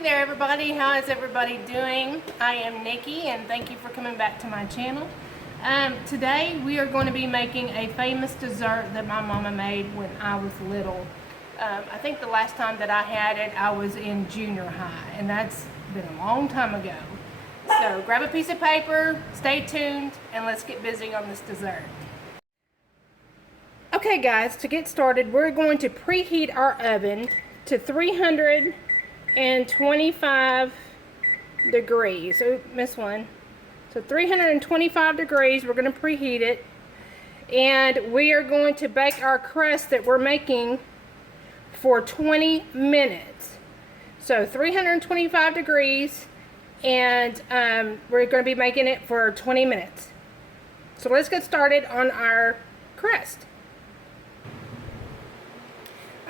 Hey there everybody, how is everybody doing? I am Nikki and thank you for coming back to my channel. Today we are going to be making a famous dessert that my mama made when I was little. I think the last time that I had it I was in junior high, and that's been a long time ago. So grab a piece of paper, stay tuned, and let's get busy on this dessert. Okay guys, to get started we're going to preheat our oven to 325 degrees. Oh, missed one. So 325 degrees, we're going to preheat it, and we are going to bake our crust that we're making for 20 minutes. So 325 degrees, and we're going to be making it for 20 minutes. So let's get started on our crust.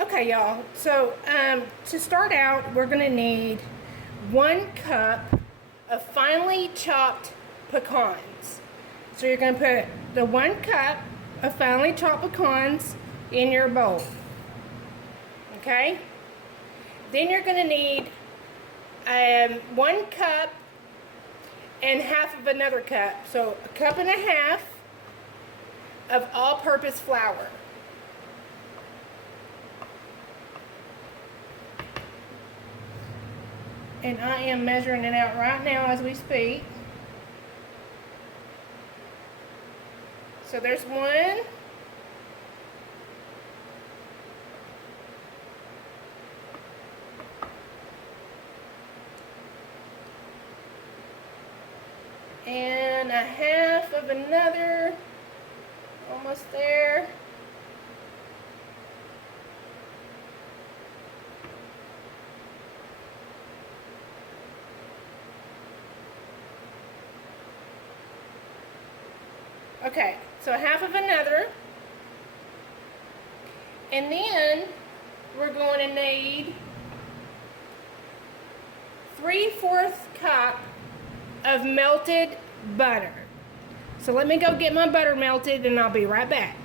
Okay y'all, so to start out we're going to need 1 cup of finely chopped pecans. So you're going to put the 1 cup of finely chopped pecans in your bowl. Okay? Then you're going to need 1 cup and half of another cup. So 1.5 cups of all-purpose flour. And I am measuring it out right now as we speak. So there's 1. And 1/2 of another. Almost there. Okay, so 1/2 of another, and then we're going to need 3/4 cup of melted butter. So let me go get my butter melted and I'll be right back.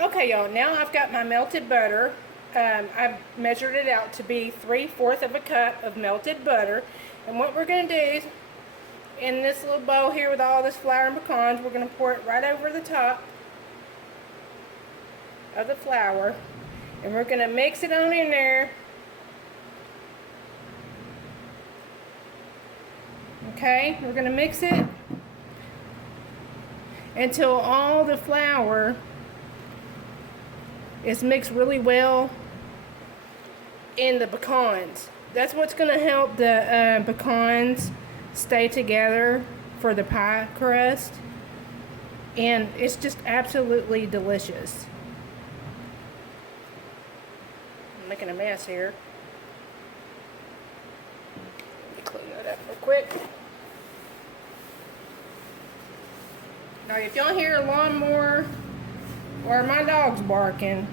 Okay y'all, now I've got my melted butter. I've measured it out to be 3/4 of a cup of melted butter, and what we're going to do is, in this little bowl here with all this flour and pecans, we're going to pour it right over the top of the flour, and we're going to mix it on in there. Okay, we're going to mix it until all the flour is mixed really well in the pecans. That's what's going to help the pecans stay together for the pie crust, and it's just absolutely delicious. I'm making a mess here. Let me clean that up real quick. Now if y'all hear a lawnmower or my dog's barking,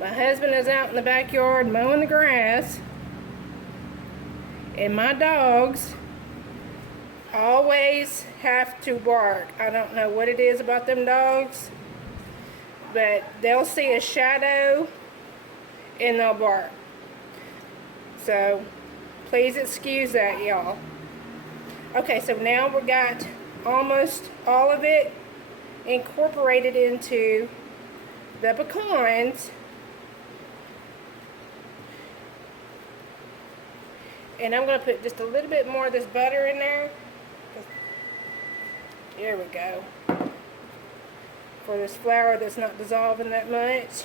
my husband is out in the backyard mowing the grass, and my dogs always have to bark. I don't know what it is about them dogs, but they'll see a shadow and they'll bark. So please excuse that, y'all. Okay, so now we got almost all of it incorporated into the pecans. And I'm going to put just a little bit more of this butter in there. There we go. For this flour that's not dissolving that much.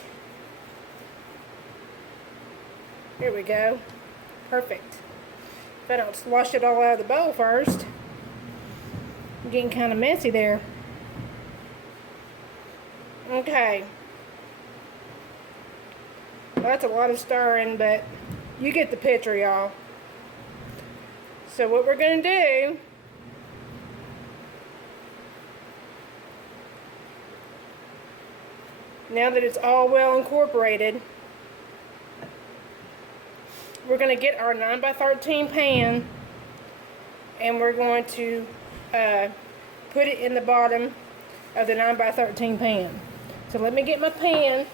Here we go. Perfect. If I don't wash it all out of the bowl first. I'm getting kind of messy there. Okay. Well, that's a lot of stirring, but you get the picture, y'all. So what we're going to do, now that it's all well incorporated, we're going to get our 9x13 pan, and we're going to put it in the bottom of the 9x13 pan. So let me get my pan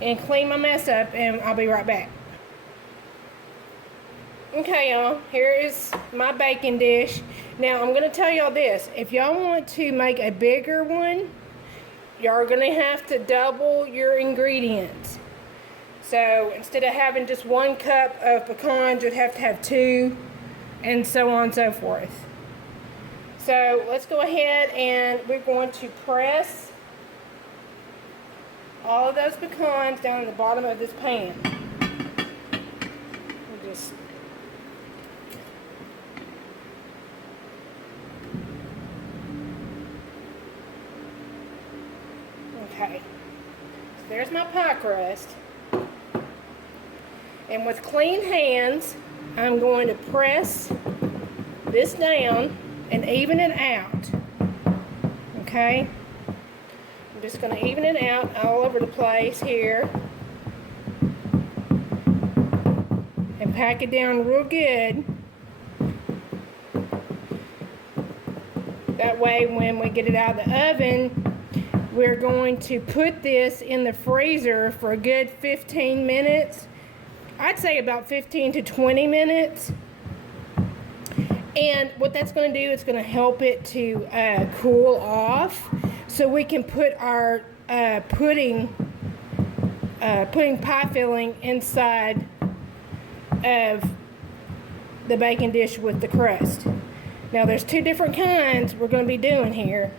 and clean my mess up, and I'll be right back. Okay, y'all, here is my baking dish. Now, I'm going to tell y'all this. If y'all want to make a bigger one, y'all are going to have to double your ingredients. So, instead of having just 1 cup of pecans, you'd have to have 2, and so on and so forth. So, let's go ahead and we're going to press all of those pecans down in the bottom of this pan. We'll just okay. So there's my pie crust. And with clean hands, I'm going to press this down and even it out. Okay? I'm just going to even it out all over the place here. And pack it down real good. That way when we get it out of the oven, we're going to put this in the freezer for a good 15 minutes. I'd say about 15 to 20 minutes. And what that's going to do, it's going to help it to cool off so we can put our pudding pie filling inside of the baking dish with the crust. Now there's 2 different kinds we're going to be doing here.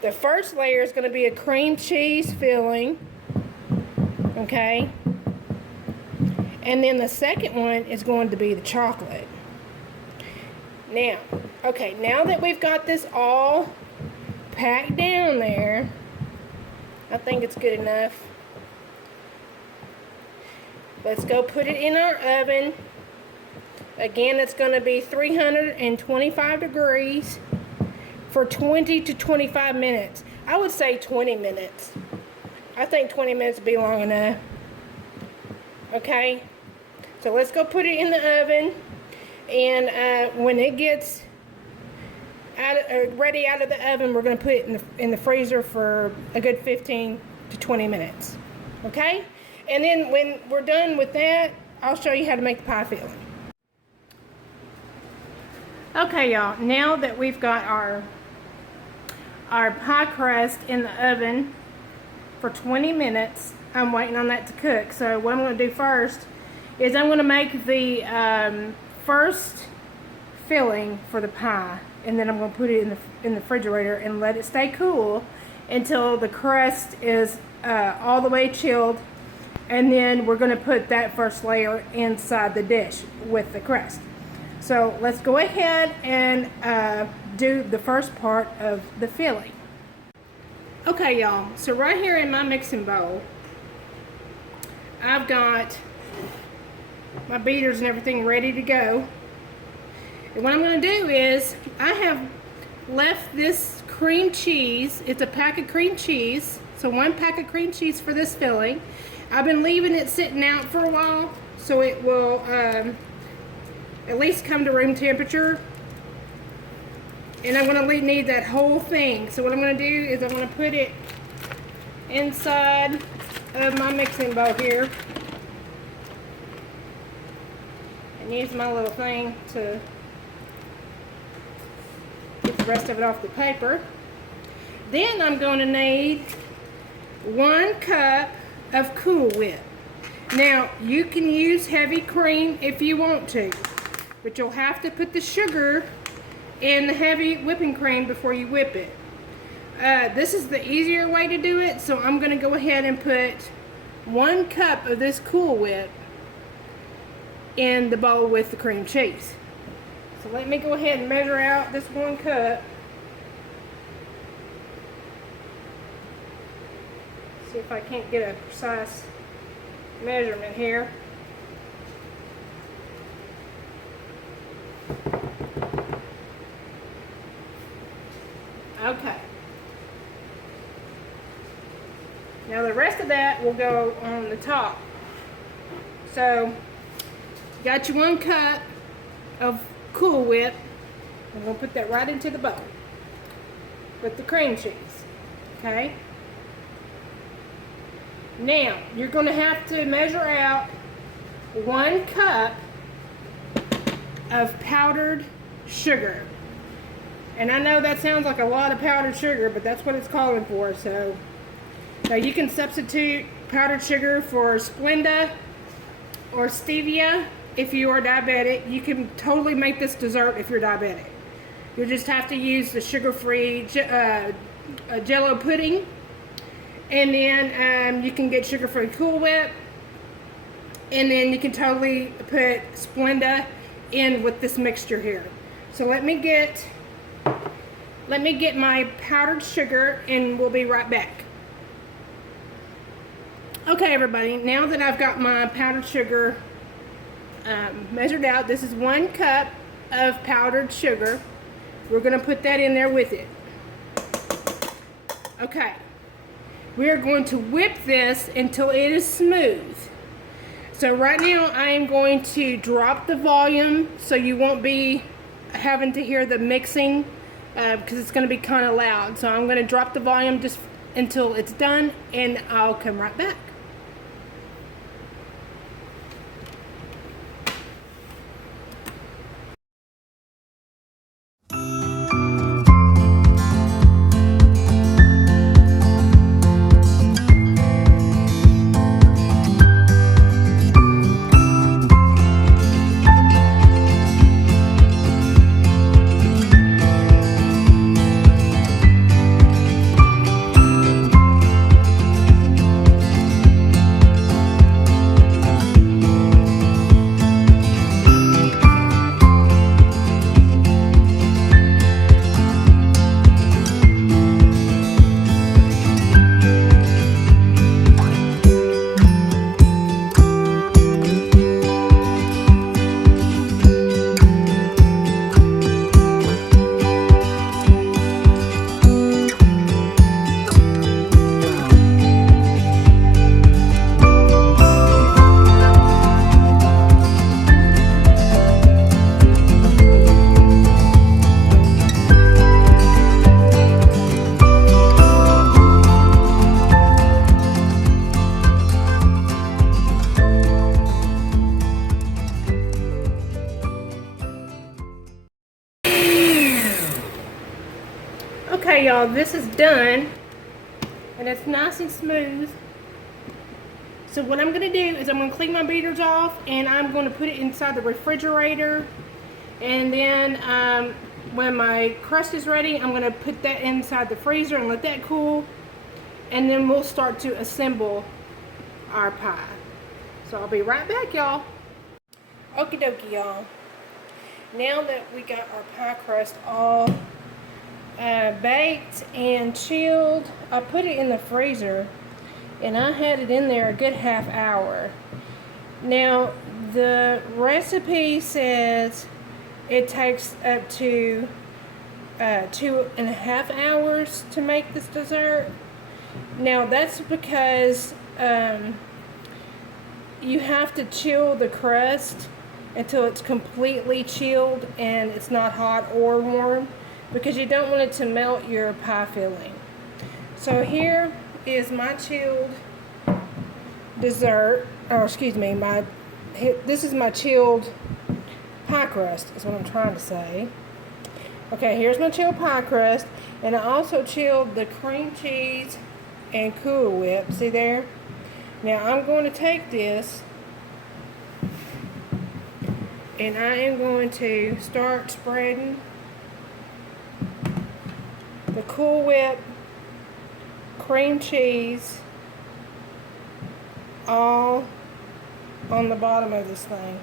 The first layer is going to be a cream cheese filling, okay? And then the second one is going to be the chocolate. Now, okay, now that we've got this all packed down there, I think it's good enough. Let's go put it in our oven. Again, it's going to be 325 degrees for 20 to 25 minutes. I would say 20 minutes. I think 20 minutes would be long enough. Okay, so let's go put it in the oven, and when it gets ready out of the oven, we're going to put it in the freezer for a good 15 to 20 minutes. Okay, and then when we're done with that, I'll show you how to make the pie filling. Okay, y'all, now that we've got our pie crust in the oven for 20 minutes, I'm waiting on that to cook. So what I'm going to do first is I'm going to make the first filling for the pie, and then I'm going to put it in the refrigerator and let it stay cool until the crust is all the way chilled, and then we're going to put that first layer inside the dish with the crust. So let's go ahead and do the first part of the filling. Okay, y'all, so right here in my mixing bowl, I've got my beaters and everything ready to go. And what I'm going to do is, I have left this cream cheese. It's a pack of cream cheese. So 1 pack of cream cheese for this filling. I've been leaving it sitting out for a while so it will at least come to room temperature. And I'm going to need that whole thing. So what I'm going to do is I'm going to put it inside of my mixing bowl here and use my little thing to get the rest of it off the paper. Then I'm going to need 1 cup of Cool Whip. Now you can use heavy cream if you want to, but you'll have to put the sugar in the heavy whipping cream before you whip it. This is the easier way to do it, so I'm going to go ahead and put 1 cup of this Cool Whip in the bowl with the cream cheese. So let me go ahead and measure out this 1 cup. See if I can't get a precise measurement here. Okay. Now the rest of that will go on the top. So, got your 1 cup of Cool Whip. I'm going to put that right into the bowl with the cream cheese. Okay? Now, you're going to have to measure out 1 cup of powdered sugar. And I know that sounds like a lot of powdered sugar, but that's what it's calling for. So you can substitute powdered sugar for Splenda or stevia if you are diabetic. You can totally make this dessert if you're diabetic. You'll just have to use the sugar-free Jello pudding, and then you can get sugar-free Cool Whip, and then you can totally put Splenda in with this mixture here. So let me get my powdered sugar, and we'll be right back. Okay, everybody, now that I've got my powdered sugar measured out, this is 1 cup of powdered sugar. We're going to put that in there with it. Okay, we are going to whip this until it is smooth. So right now I am going to drop the volume so you won't be having to hear the mixing because it's going to be kind of loud. So I'm going to drop the volume just until it's done, and I'll come right back. Okay, y'all, this is done, and it's nice and smooth. So what I'm going to do is I'm going to clean my beaters off, and I'm going to put it inside the refrigerator, and then when my crust is ready, I'm going to put that inside the freezer and let that cool, and then we'll start to assemble our pie. So I'll be right back, y'all. Okie dokie, y'all. Now that we got our pie crust all baked and chilled, I put it in the freezer, and I had it in there a good half hour. Now the recipe says it takes up to 2.5 hours to make this dessert. Now that's because you have to chill the crust until it's completely chilled and it's not hot or warm, because you don't want it to melt your pie filling. So here is my chilled dessert, or excuse me, this is my chilled pie crust, is what I'm trying to say. Okay, here's my chilled pie crust, and I also chilled the cream cheese and Cool Whip, see there? Now I'm going to take this, and I am going to start spreading the Cool Whip, cream cheese, all on the bottom of this thing.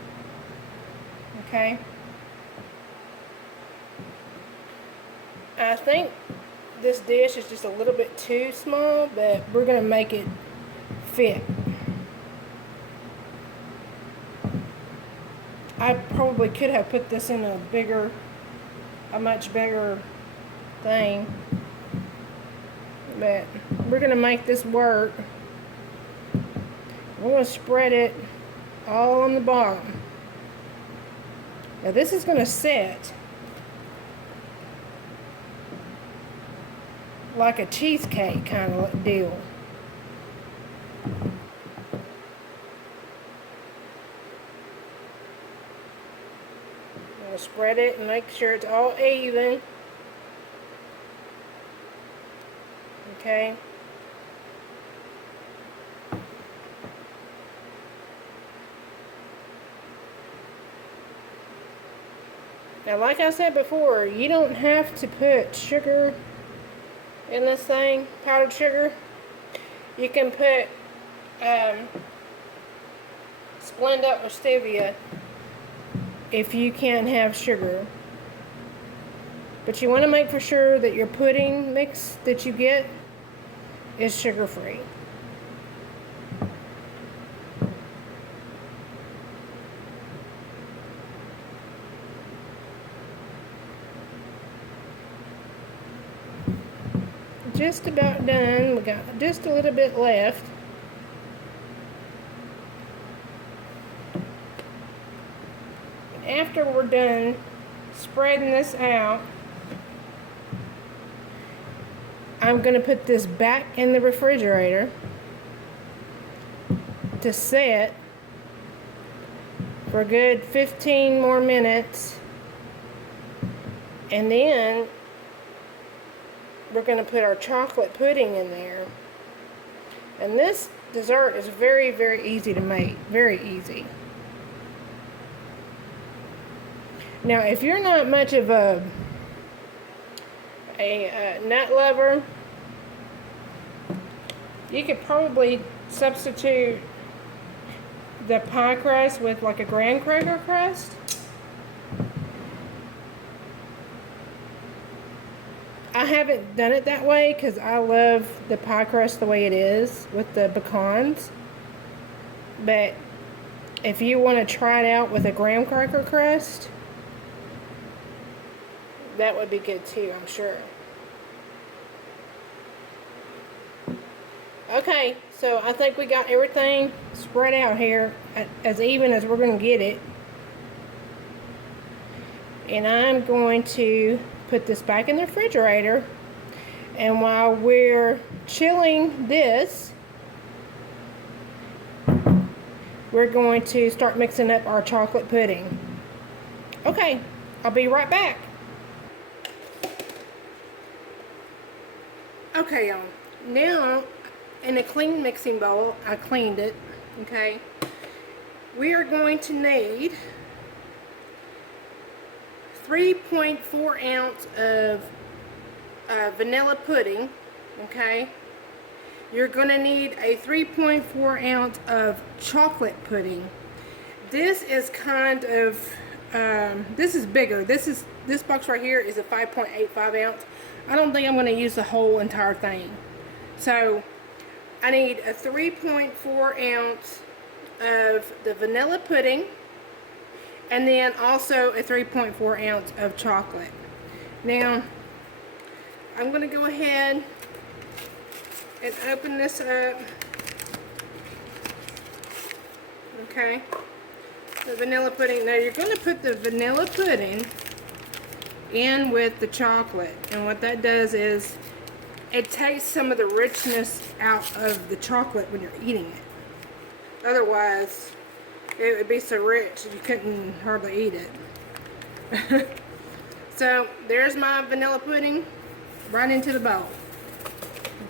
Okay? I think this dish is just a little bit too small, but we're going to make it fit. I probably could have put this in a much bigger thing, but we're going to make this work. We're going to spread it all on the bottom. Now this is going to set like a cheesecake kind of deal. We'll spread it and make sure it's all even. Okay. Now, like I said before, you don't have to put sugar in this thing, powdered sugar. You can put Splenda or stevia if you can't have sugar. But you want to make for sure that your pudding mix that you get is sugar-free. Just about done. We got just a little bit left. After we're done spreading this out, I'm going to put this back in the refrigerator to set for a good 15 more minutes, and then we're going to put our chocolate pudding in there. And this dessert is very, very easy to make. Very easy. Now, if you're not much of a nut lover, you could probably substitute the pie crust with like a graham cracker crust. I haven't done it that way because I love the pie crust the way it is with the pecans. But if you want to try it out with a graham cracker crust, that would be good too, I'm sure. Okay, so I think we got everything spread out here as even as we're going to get it. And I'm going to put this back in the refrigerator. And while we're chilling this, we're going to start mixing up our chocolate pudding. Okay, I'll be right back. Okay, y'all. Now, in a clean mixing bowl, I cleaned it, okay? We are going to need 3.4 ounce of vanilla pudding, okay? You're going to need a 3.4 ounce of chocolate pudding. This is kind of, this is bigger. This box right here is a 5.85 ounce. I don't think I'm going to use the whole entire thing. So, I need a 3.4 ounce of the vanilla pudding, and then also a 3.4 ounce of chocolate. Now, I'm going to go ahead and open this up. Okay. The vanilla pudding. Now, you're going to put the vanilla pudding in with the chocolate, and what that does is it takes some of the richness out of the chocolate when you're eating it. Otherwise, it would be so rich you couldn't hardly eat it. So there's my vanilla pudding right into the bowl.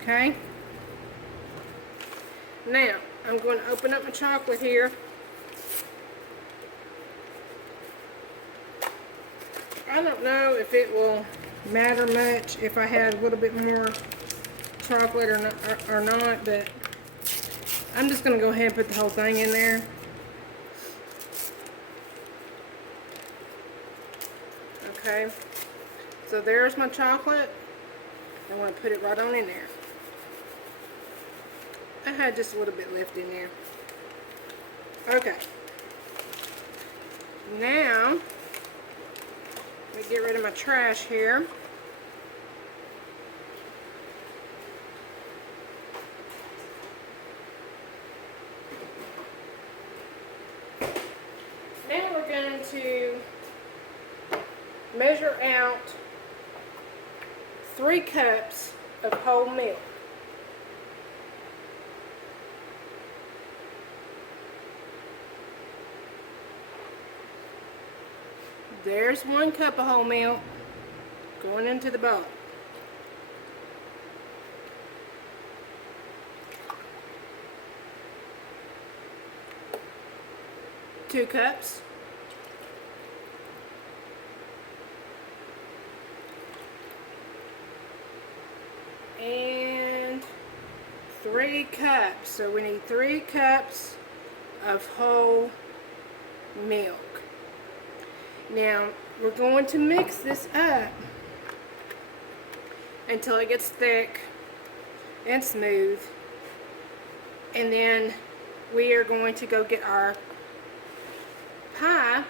Okay. Now I'm going to open up my chocolate here. I don't know if it will matter much if I had a little bit more chocolate or not, but I'm just going to go ahead and put the whole thing in there. Okay, so there's my chocolate. I want to put it right on in there. I had just a little bit left in there. Okay, now let me get rid of my trash here. Now we're going to measure out 3 cups of whole milk. There's 1 cup of whole milk going into the bowl. Two cups. And 3 cups. So we need 3 cups of whole milk. Now we're going to mix this up until it gets thick and smooth, and then we are going to go get our pie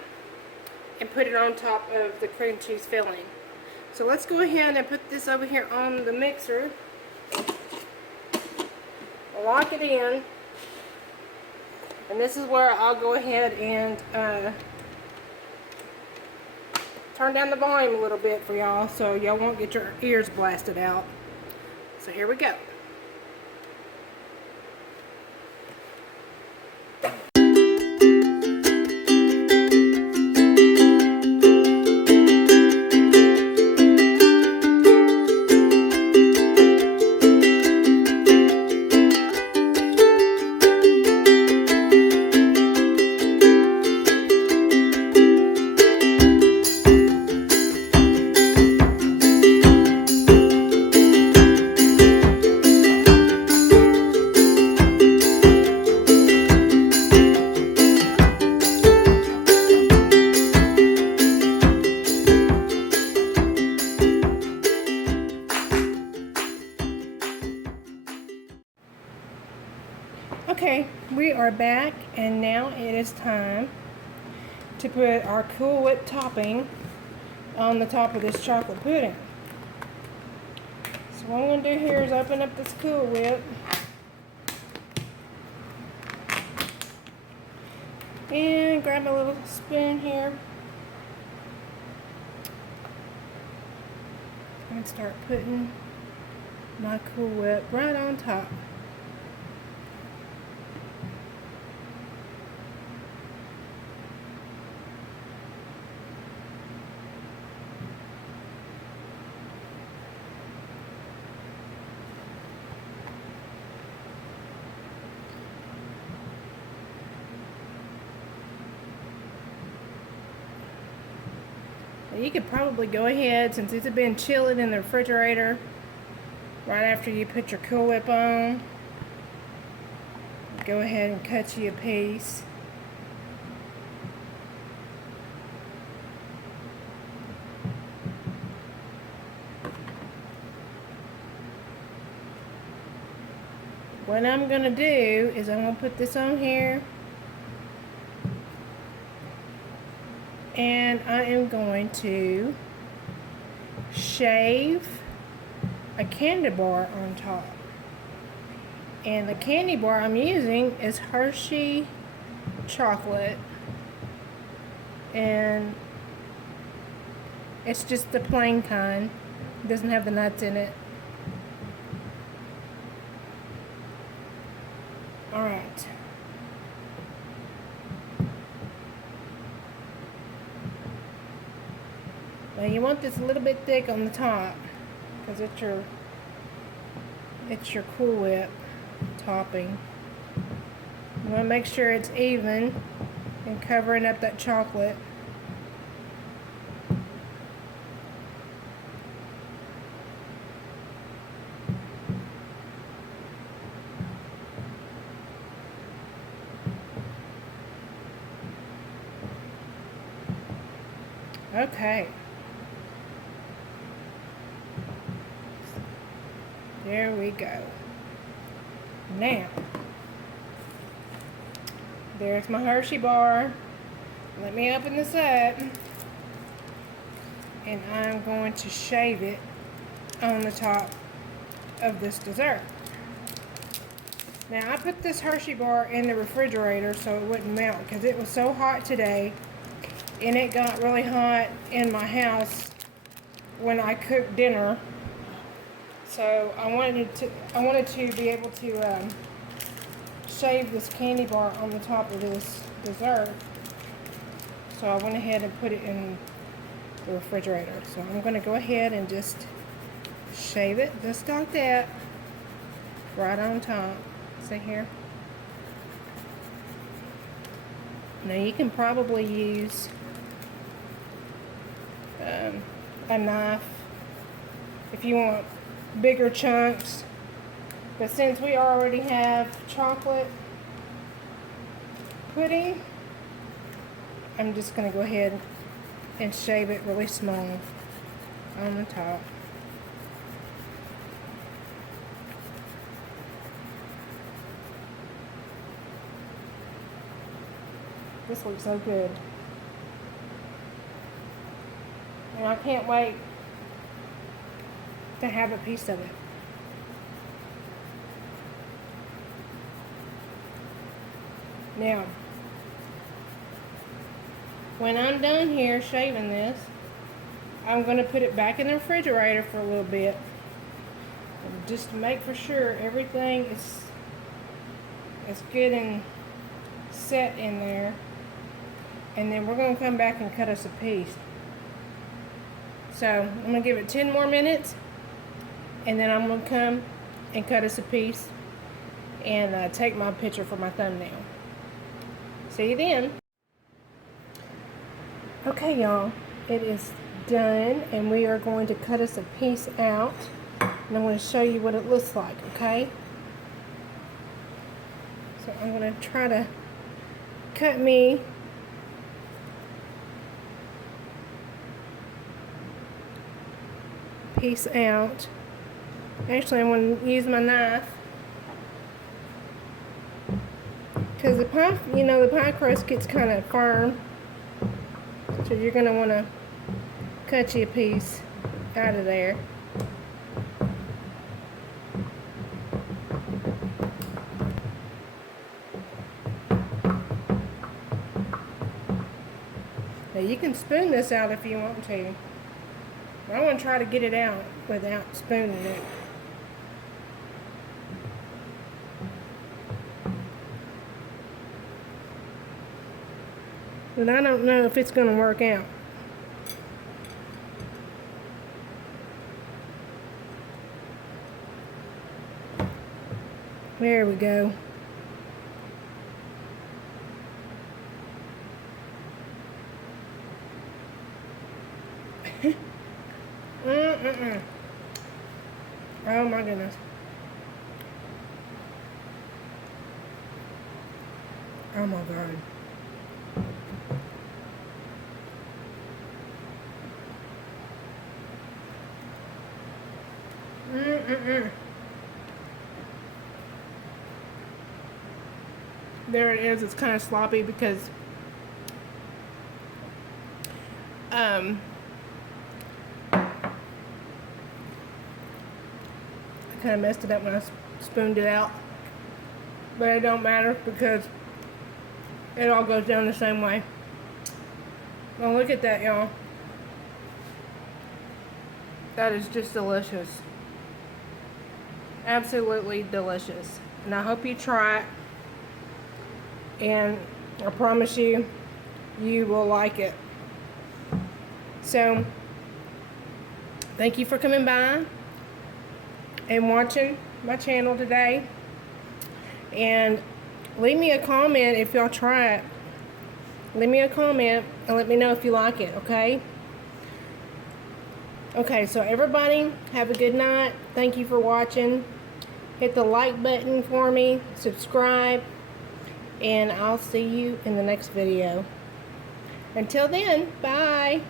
and put it on top of the cream cheese filling. So let's go ahead and put this over here on the mixer, lock it in, and this is where I'll go ahead and turn down the volume a little bit for y'all so y'all won't get your ears blasted out. So here we go. Okay, we are back, and now it is time to put our Cool Whip topping on the top of this chocolate pudding. So what I'm going to do here is open up this Cool Whip and grab a little spoon here and start putting my Cool Whip right on top. You could probably go ahead, since it's been chilling in the refrigerator, right after you put your Cool Whip on, go ahead and cut you a piece. What I'm going to do is I'm going to put this on here, and I am going to shave a candy bar on top. And the candy bar I'm using is Hershey chocolate, and it's just the plain kind. It doesn't have the nuts in it. Alright. Now you want this a little bit thick on the top, because it's your Cool Whip topping. You want to make sure it's even and covering up that chocolate. Okay. There we go. Now, there's my Hershey bar. Let me open this up, and I'm going to shave it on the top of this dessert. Now, I put this Hershey bar in the refrigerator so it wouldn't melt, because it was so hot today, and it got really hot in my house when I cooked dinner. So I wanted to be able to shave this candy bar on the top of this dessert. So I went ahead and put it in the refrigerator. So I'm going to go ahead and just shave it just like that, right on top. See here? Now you can probably use a knife if you want bigger chunks, but since we already have chocolate pudding, I'm just going to go ahead and shave it really small on the top. This looks so good. And I can't wait to have a piece of it. Now, when I'm done here shaving this, I'm going to put it back in the refrigerator for a little bit, just to make for sure everything is good and set in there. And then we're going to come back and cut us a piece. So I'm going to give it 10 more minutes, and then I'm going to come and cut us a piece and take my picture for my thumbnail. See you then. Okay, y'all, it is done, and we are going to cut us a piece out, and I'm going to show you what it looks like, okay? So I'm going to try to cut me piece out. Actually, I'm going to use my knife, because the pie, you know, the pie crust gets kind of firm, so you're going to want to cut you a piece out of there. Now you can spoon this out if you want to. I want to try to get it out without spooning it. But I don't know if it's going to work out. There we go. Oh my goodness. Oh my God. There it is. It's kind of sloppy because I kind of messed it up when I spooned it out, but it don't matter because it all goes down the same way. Well, look at that, y'all. That is just delicious. Absolutely delicious. And I hope you try it. And I promise you, you will like it. So, thank you for coming by and watching my channel today. And leave me a comment if y'all try it. Leave me a comment and let me know if you like it, okay? Okay, so everybody, have a good night. Thank you for watching. Hit the like button for me, subscribe, and I'll see you in the next video. Until then, bye.